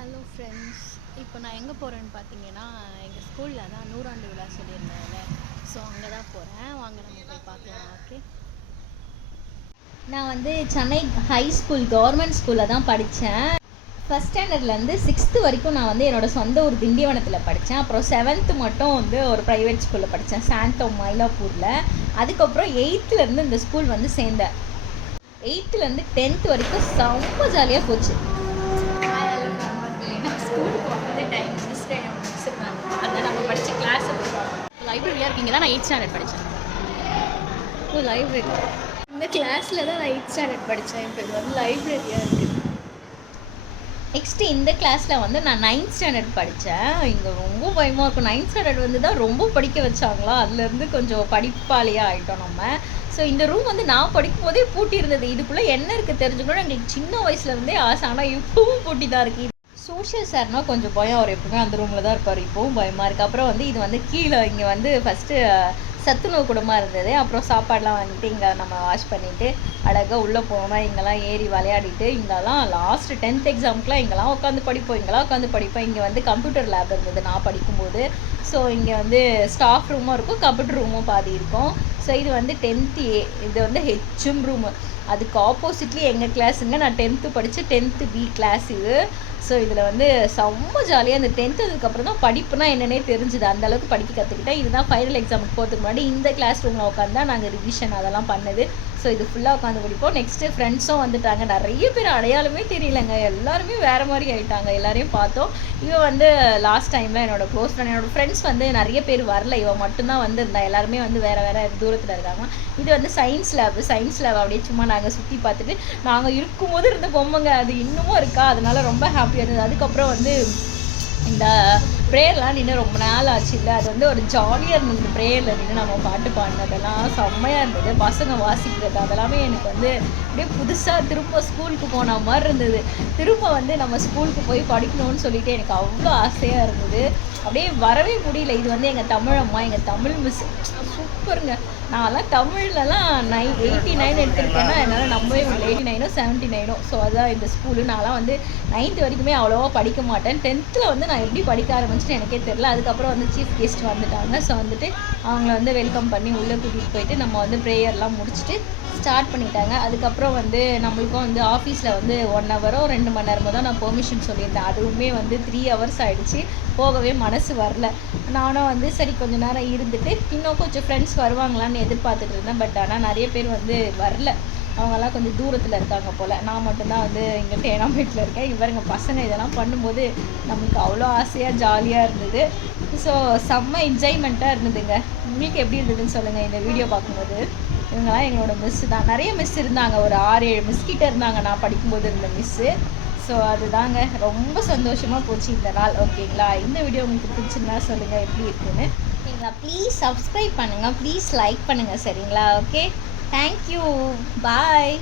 Hello friends இப்போ நான் எங்கே போகிறேன்னு பார்த்தீங்கன்னா எங்கள் ஸ்கூலில் தான் நூறாண்டு விழா சொல்லியிருந்தாங்க ஸோ அங்கே தான் போகிறேன் வாங்க நம்ம போய் பார்க்கலாம். ஓகே நான் வந்து சென்னை ஹை ஸ்கூல் கவர்மெண்ட் ஸ்கூலில் தான் படித்தேன் ஃபஸ்ட் ஸ்டாண்டர்ட்லேருந்து சிக்ஸ்த்து வரைக்கும் நான் வந்து என்னோடய சொந்த ஊர் திண்டிவனத்தில் படித்தேன் அப்புறம் செவன்த்து மட்டும் வந்து ஒரு ப்ரைவேட் ஸ்கூலில் படித்தேன் சாண்டோ மயிலாப்பூரில். அதுக்கப்புறம் எயித்துலேருந்து இந்த ஸ்கூல் வந்து சேர்ந்தேன். எயித்துலேருந்து டென்த் வரைக்கும் செம்ம ஜாலியாக போச்சு. இங்கே தான் நான் எயிட் ஸ்டாண்டர்ட் படித்தேன் ஓ லைப்ரரி இந்த கிளாஸில் தான் நான் எயிட் ஸ்டாண்டர்ட் படித்தேன் இப்போ இது வந்து லைப்ரரியாக இருக்குது நெக்ஸ்ட்டு இந்த கிளாஸில் வந்து நான் நைன்த் ஸ்டாண்டர்ட் படித்தேன் இங்கே ரொம்ப பயமாக இருக்கும். நைன்த் ஸ்டாண்டர்ட் வந்து தான் ரொம்ப படிக்க வச்சாங்களா? அதுலேருந்து கொஞ்சம் படிப்பாளியாக ஆகிட்டோம் நம்ம. ஸோ இந்த ரூம் வந்து நான் படிக்கும் போதே பூட்டி இருந்தது இதுக்குள்ளே என்ன இருக்குது தெரிஞ்சுக்கணும் எங்களுக்கு சின்ன வயசுலேருந்தே ஆசை. ஆனால் இப்பவும் பூட்டி தான் இருக்குது சோஷியல் சார்னால் கொஞ்சம் பயம். அவர் எப்பவுமே அந்த ரூமில் தான் இருப்பார். இப்போவும் பயமாக இருக்குது அப்புறம் வந்து இது வந்து கீழே இங்கே வந்து ஃபஸ்ட்டு சத்துணவு கூடமாக இருந்தது. அப்புறம் சாப்பாடெலாம் வந்துட்டு இங்கே நம்ம வாஷ் பண்ணிவிட்டு அழகாக உள்ளே போனோம் இங்கெல்லாம் ஏறி விளையாடிட்டு இங்கெல்லாம் லாஸ்ட் டென்த் எக்ஸாமுக்குலாம் இங்கெல்லாம் உட்காந்து படிப்போம். இங்கெல்லாம் உட்காந்து படிப்போம். இங்கே வந்து கம்ப்யூட்டர் லேப் இருந்தது நான் படிக்கும்போது. ஸோ இங்கே வந்து ஸ்டாஃப் ரூமும் இருக்கும். கம்ப்யூட்டர் ரூமும் பாதி இருக்கும். ஸோ இது வந்து டென்த்து ஏ இது வந்து ஹெச்எம் ரூமு அதுக்கு ஆப்போசிட்லி எங்கள் கிளாஸுங்க நான் டென்த்து படித்து டென்த்து பி கிளாஸ் இது. ஸோ இதில் வந்து செம்ம ஜாலியாக இந்த டென்த்து அதுக்கப்புறம் தான் படிப்புனா என்னன்னே தெரிஞ்சுது. அந்த அளவுக்கு படிக்க கற்றுக்கிட்டேன் இதுதான் ஃபைனல் எக்ஸாமுக்கு போகிறதுக்கு முன்னாடி இந்த கிளாஸ் ரூமில் உட்காந்து தான் நாங்கள் ரிவிஷன் அதெல்லாம் பண்ணது. ஸோ இது ஃபுல்லாக உட்காந்து குடிப்போம் நெக்ஸ்ட்டு ஃப்ரெண்ட்ஸும் வந்துட்டாங்க. நிறைய பேர் அடையாளமே தெரியலங்க. எல்லாருமே வேறு மாதிரி ஆகிட்டாங்க எல்லாரையும் பார்த்தோம். இவன் வந்து லாஸ்ட் டைமில் என்னோட க்ளோஸ் ஃப்ரெண்ட் என்னோடய ஃப்ரெண்ட்ஸ் வந்து நிறைய பேர் வரல. இவன் மட்டும்தான் வந்திருந்தா. எல்லாருமே வந்து வேறு வேறு தூரத்தில் இருக்காங்க. இது வந்து சயின்ஸ் லேப் சயின்ஸ் லேப் அப்படியே சும்மா நாங்கள் சுற்றி பார்த்துட்டு நாங்கள் இருக்கும்போது இருந்த பொம்மைங்க. அது இன்னமும் இருக்கா? அதனால ரொம்ப ஹாப்பியாக இருந்தது. அதுக்கப்புறம் வந்து இந்த ப்ரேயர்லாம் நின்று ரொம்ப நாள் ஆச்சு இல்லை. அது வந்து ஒரு ஜாலியாக இருந்தது ப்ரேயரில் நின்று நம்ம பாட்டு பாடினதெல்லாம். செம்மையாக இருந்தது. பசங்க வாசிக்கிறது அதெல்லாமே எனக்கு வந்து அப்படியே புதுசாக திரும்ப ஸ்கூலுக்கு போன மாதிரி இருந்தது. திரும்ப வந்து நம்ம ஸ்கூலுக்கு போய் படிக்கணும்னு சொல்லிட்டு எனக்கு அவ்வளோ ஆசையாக இருந்தது. அப்படியே வரவே முடியல. இது வந்து எங்கள் தமிழ் அம்மா எங்கள் தமிழ் மிஸ் சூப்பருங்க. நான்லாம் தமிழ்லலாம் நை எயிட்டி நைன் எடுத்திருக்கேன்னா என்னால் நம்பவே முடியல. Eighty nine seventy nine so அதான் இந்த ஸ்கூலு நான்லாம் வந்து நைன்த்து வரைக்குமே அவ்வளோவா படிக்க மாட்டேன். டென்த்தில் வந்து நான் எப்படி படிக்க ஆரம்பிச்சுன்னு எனக்கே தெரில அதுக்கப்புறம் வந்து சீஃப் கெஸ்ட் வந்துட்டாங்க. ஸோ வந்துட்டு அவங்கள வந்து வெல்கம் பண்ணி உள்ளே கூட்டிகிட்டு போயிட்டு நம்ம வந்து ப்ரேயர்லாம் முடிச்சுட்டு ஸ்டார்ட் பண்ணிட்டாங்க. அதுக்கப்புறம் வந்து நம்மளுக்கும் வந்து ஆஃபீஸில் வந்து ஒன் ஹவரோ ரெண்டு மணி நேரமோ தான் நான் பெர்மிஷன் சொல்லியிருந்தேன். அதுவுமே வந்து த்ரீ ஹவர்ஸ் ஆகிடுச்சு போகவே மனசு வரல. நானும் வந்து சரி கொஞ்ச நேரம் இருந்துட்டு இன்னும் கொஞ்சம் ஃப்ரெண்ட்ஸ் வருவாங்களான்னு எதிர்பார்த்துட்டு இருந்தேன். பட் ஆனால் நிறைய பேர் வந்து வரல. அவங்கெல்லாம் கொஞ்சம் தூரத்தில் இருக்காங்க போல். நான் மட்டும்தான் வந்து இங்கே டேனாமேட்டில் இருக்கேன். இவருங்க பசங்க இதெல்லாம் பண்ணும்போது நம்மளுக்கு அவ்வளோ ஆசையாக ஜாலியாக இருந்தது. ஸோ செம்ம என்ஜாய்மெண்ட்டாக இருந்ததுங்க. உங்களுக்கு எப்படி இருந்ததுன்னு சொல்லுங்கள் இந்த வீடியோ பார்க்கும்போது. இவங்கெல்லாம் எங்களோட மிஸ்ஸு தான். நிறைய மிஸ் இருந்தாங்க. ஒரு ஆறு ஏழு மிஸ் கிட்டே இருந்தாங்க. நான் படிக்கும்போது இருந்த மிஸ்ஸு ஸோ அதுதாங்க. ரொம்ப சந்தோஷமாக போச்சு இந்த நாள். ஓகேங்களா இந்த வீடியோ உங்களுக்கு பிடிச்சிருந்தா சொல்லுங்கள் எப்படி இருக்குன்னு. ஓகேங்களா ப்ளீஸ் சப்ஸ்கிரைப் பண்ணுங்கள் ப்ளீஸ் லைக் பண்ணுங்கள் சரிங்களா? Okay thank you bye